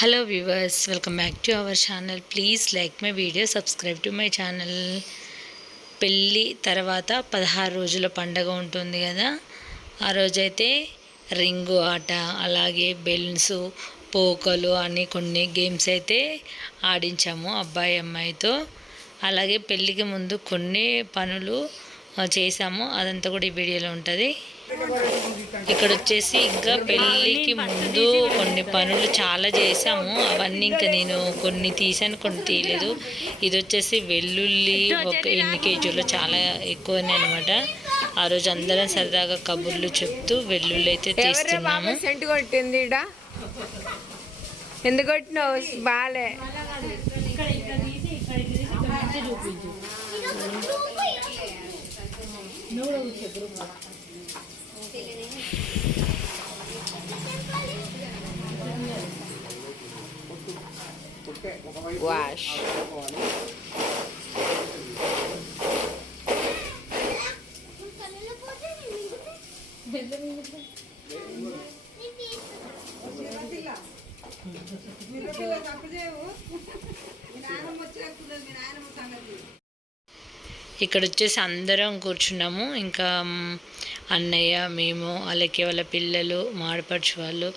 Hello viewers welcome back to our channel please like my video subscribe to my channel పెళ్ళి తర్వాత పదహారు రోజుల పండగ ఉంటుంది కదా. ఆ రోజైతే రింగు ఆట అలాగే బెలూన్స్ పోకలు అని కొన్ని గేమ్స్ అయితే ఆడించాము అబ్బాయి అమ్మాయితో. అలాగే పెళ్ళికి ముందు కొన్ని పనులు చేసాము అదంతా కూడా ఈ వీడియోలో ఉంటుంది. ఇక్కడ వచ్చేసి ఇంకా పెళ్ళికి ముందు కొన్ని పనులు చాలా చేసాము అవన్నీ ఇంకా నేను కొన్ని తీసాను కొన్ని తీయలేదు. ఇది వచ్చేసి వెల్లుల్లి ఒక ఎన్ని కేజీలు చాలా ఎక్కువనే అనమాట ఆ రోజు అందరం సరదాగా కబుర్లు చెప్తూ వెల్లుల్లి అయితే తీస్తున్నాము. ఎందుకు కొట్టినావు? బాలే. వాష్ ఇక్కడ వచ్చేసి అందరం కూర్చున్నాము. ఇంకా అన్నయ్య మేము అలాగే వాళ్ళ పిల్లలు మాడపడుచు వాళ్ళు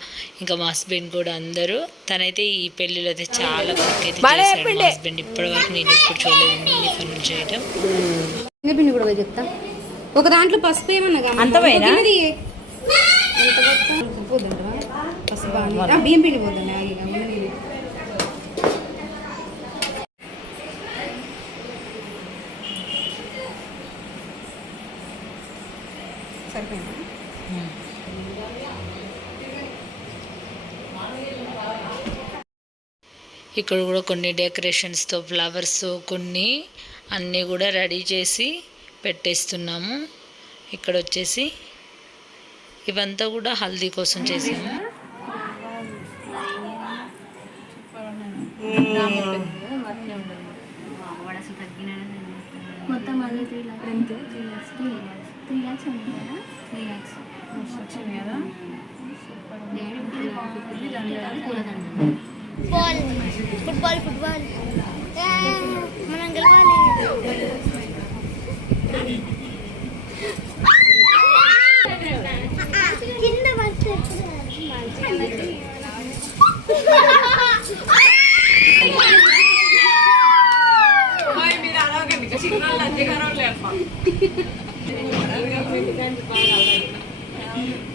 ఇంకా మా హస్బెండ్ కూడా అందరూ. తనైతే ఈ పెళ్ళిలో అయితే చాలా వర్క్ అయితే చేశాడు. మా హస్బెండ్ ఇప్పటి వరకు నేను ఎప్పుడు చూడలేదు ఇన్ని పనులు చేయడం పిండి కూడా పోయి చెప్తా. ఒక దాంట్లో పసుపు ఏమన్నా అంత బియ్యం పిండి పోదండి ఇక్కడ కూడా కొన్ని డెకరేషన్స్తో ఫ్లవర్స్ కొన్ని అన్నీ కూడా రెడీ చేసి పెట్టేస్తున్నాము. ఇక్కడ వచ్చేసి ఇవంతా కూడా హల్దీ కోసం చేసాము. మొత్తం మళ్ళీ త్రీ ల్యాక్స్ ఎంత three lakhs three lakhs three lakhs ఉంది కదా త్రీ ల్యాక్స్ వచ్చింది కదా బాల్ ఫుట్బాల్ ఫుట్బాల్ ఏ, మనం గెలవాలి కింద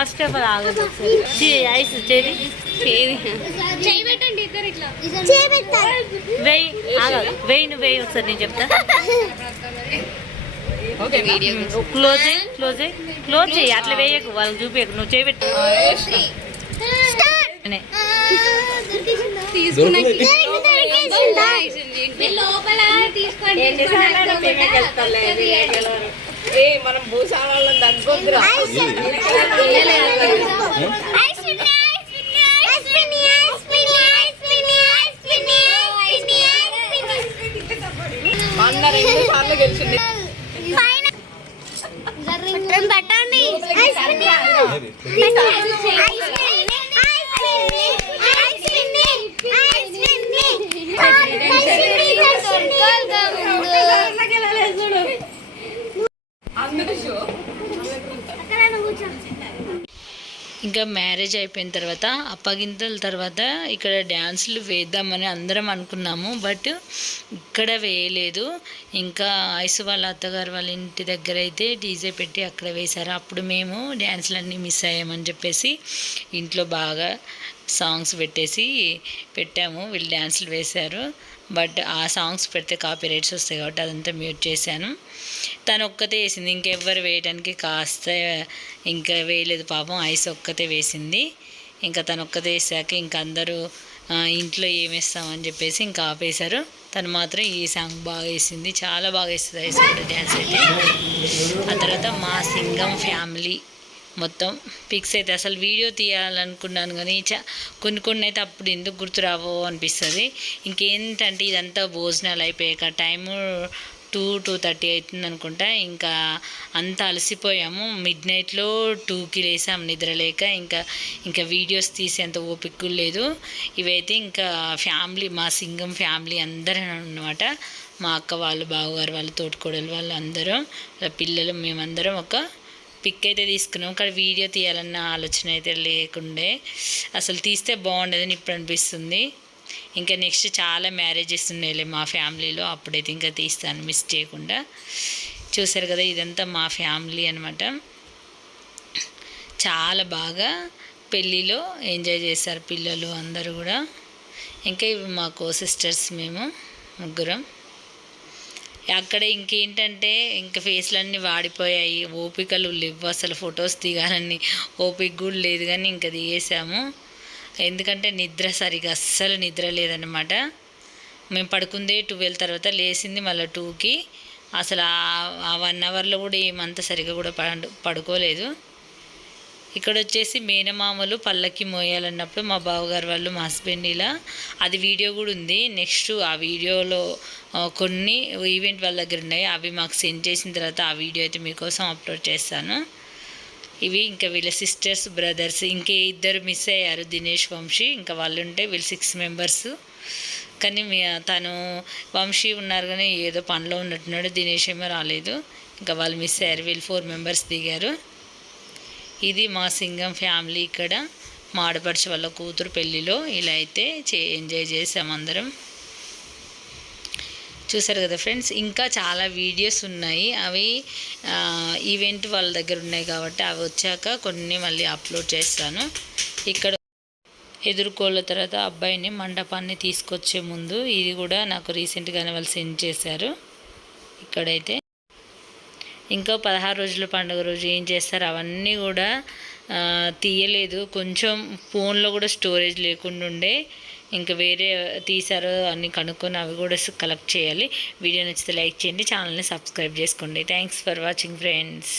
ఫాస్ట్ వెళ్ళా ఆఫ్ ఆల్ ఆగదు ఐస్ ఇద్దరు ఇట్లా. చేయబెట్టాలి వెయ్యి ఆగదు వెయ్యి నువ్వు వెయ్యి ఒకసారి నేను చెప్తా. క్లోజ్ చేయి క్లోజ్ చేయి. క్లోజ్ చేయి అట్లా వేయకు వాళ్ళకి చూపించకు నువ్వు. లోపల తీసుకోండి ఏ మనం భూసాలలో తగ్గొద్దురా అన్న రెండు సార్లు గెలిచింది పెట్టండి ఇంకా మ్యారేజ్ అయిపోయిన తర్వాత అప్పగింతల తర్వాత ఇక్కడ డ్యాన్సులు వేద్దామని అందరం అనుకున్నాము. బట్ ఇక్కడ వేయలేదు. ఇంకా ఐసు వాళ్ళ అత్తగారు వాళ్ళ ఇంటి దగ్గర అయితే డీజే పెట్టి అక్కడ వేశారు. అప్పుడు మేము డ్యాన్సులన్నీ మిస్ అయ్యామని చెప్పేసి ఇంట్లో బాగా సాంగ్స్ పెట్టేసి పెట్టాము. వీళ్ళు డ్యాన్సులు వేశారు. బట్ ఆ సాంగ్స్ పెడితే కాపీ రైట్స్ వస్తాయి కాబట్టి అదంతా మ్యూట్ చేశాను. తను ఒక్కతే వేసింది. ఇంకెవ్వరు వేయడానికి కాస్త ఇంకా వేయలేదు పాపం. ఐస్ ఒక్కతే వేసింది. ఇంకా తను ఒక్కతే వేసాక ఇంకా అందరూ ఇంట్లో ఏమేస్తామని చెప్పేసి ఇంకా ఆపేశారు. తను మాత్రం ఈ సాంగ్ బాగా వేసింది. చాలా బాగా వేస్తుంది. ఐస్ కూడా డ్యాన్స్ అయితే. ఆ తర్వాత మా సింగం ఫ్యామిలీ మొత్తం పిక్స్ అయితే అసలు వీడియో తీయాలనుకున్నాను కానీ చా కొన్ని కొన్ని అయితే అప్పుడు ఎందుకు గుర్తురావో అనిపిస్తుంది. ఇంకేంటంటే ఇదంతా భోజనాలు అయిపోయాక టైము టూ టూ థర్టీ అవుతుంది అనుకుంటా. ఇంకా అంత అలసిపోయాము. మిడ్ నైట్లో టూకి లేసాం నిద్రలేక ఇంకా ఇంకా వీడియోస్ తీసేంత ఓపిక లేదు. ఇవైతే ఇంకా ఫ్యామిలీ మా సింగం ఫ్యామిలీ అందరూ అనమాట మా అక్క వాళ్ళు బావగారు వాళ్ళు తోటికోడలు వాళ్ళు అందరం పిల్లలు మేమందరం ఒక పిక్ అయితే తీసుకున్నాం. కానీ వీడియో తీయాలన్న ఆలోచన అయితే లేకుండే. అసలు తీస్తే బాగుండదని ఇప్పుడు అనిపిస్తుంది. ఇంకా నెక్స్ట్ చాలా మ్యారేజెస్ ఉన్నాయిలే మా ఫ్యామిలీలో. అప్పుడైతే ఇంకా తీస్తాను మిస్ చేయకుండా. చూసారు కదా ఇదంతా మా ఫ్యామిలీ అనమాట చాలా బాగా పెళ్ళిలో ఎంజాయ్ చేశారు పిల్లలు అందరూ కూడా. ఇంకా ఇవి మా సిస్టర్స్ మేము ముగ్గురం. అక్కడ ఇంకేంటంటే ఇంకా ఫేస్లన్నీ వాడిపోయాయి. ఓపికలు లేవు అసలు ఫొటోస్ దిగాలని. ఓపిక కూడా లేదు కానీ ఇంకా దిగేసాము. ఎందుకంటే నిద్ర సరిగా అస్సలు నిద్ర లేదనమాట మేము పడుకుందే ట్వెల్వ్ తర్వాత లేచింది మళ్ళీ టూకి. అసలు ఆ- ఆ వన్ అవర్లో కూడా ఏమంత సరిగా కూడా పడు పడుకోలేదు. ఇక్కడ వచ్చేసి మేనమామలు పల్లకి మోయాలన్నప్పుడు మా బావగారు వాళ్ళు మా హస్బెండ్ ఇలా అది వీడియో కూడా ఉంది. నెక్స్ట్ ఆ వీడియోలో కొన్ని ఈవెంట్ వాళ్ళ దగ్గర ఉన్నాయి. అవి మాకు సెండ్ చేసిన తర్వాత ఆ వీడియో అయితే మీకోసం అప్లోడ్ చేస్తాను. ఇవి ఇంకా వీళ్ళ సిస్టర్స్ బ్రదర్స్ ఇంకే ఇద్దరు మిస్ అయ్యారు దినేష్ వంశీ. ఇంకా వాళ్ళు ఉంటే వీళ్ళు సిక్స్ మెంబర్స్ కానీ మీ తను వంశీ ఉన్నారు కానీ ఏదో పనిలో ఉన్నట్టున్నాడు. దినేష్ ఏమో రాలేదు. ఇంకా వాళ్ళు మిస్ అయ్యారు. వీళ్ళు ఫోర్ మెంబర్స్ దిగారు. ఇది మా సింగం ఫ్యామిలీ ఇక్కడ. మాడపడిచి వాళ్ళ కూతురు పెళ్ళిలో ఇలా అయితే చే ఎంజాయ్ చేసాం అందరం. చూసారు కదా ఫ్రెండ్స్ ఇంకా చాలా వీడియోస్ ఉన్నాయి. అవి ఈవెంట్ వాళ్ళ దగ్గర ఉన్నాయి కాబట్టి అవి వచ్చాక కొన్ని మళ్ళీ అప్లోడ్ చేస్తాను. ఇక్కడ ఎదుర్కోళ్ళ తర్వాత అబ్బాయిని మండపాన్ని తీసుకొచ్చే ముందు ఇది కూడా నాకు రీసెంట్గానే వాళ్ళు సెండ్ చేశారు. ఇక్కడైతే ఇంకా పదహారు రోజుల పండుగ రోజు ఏం చేస్తారు? అవన్నీ కూడా తీయలేదు. కొంచెం ఫోన్లో కూడా స్టోరేజ్ లేకుండా ఉండే ఇంకా వేరే తీసారో అన్ని కనుక్కొని అవి కూడా కలెక్ట్ చేయాలి. వీడియో నచ్చితే లైక్ చేయండి ఛానల్ని సబ్స్క్రైబ్ చేసుకోండి. Thanks for watching friends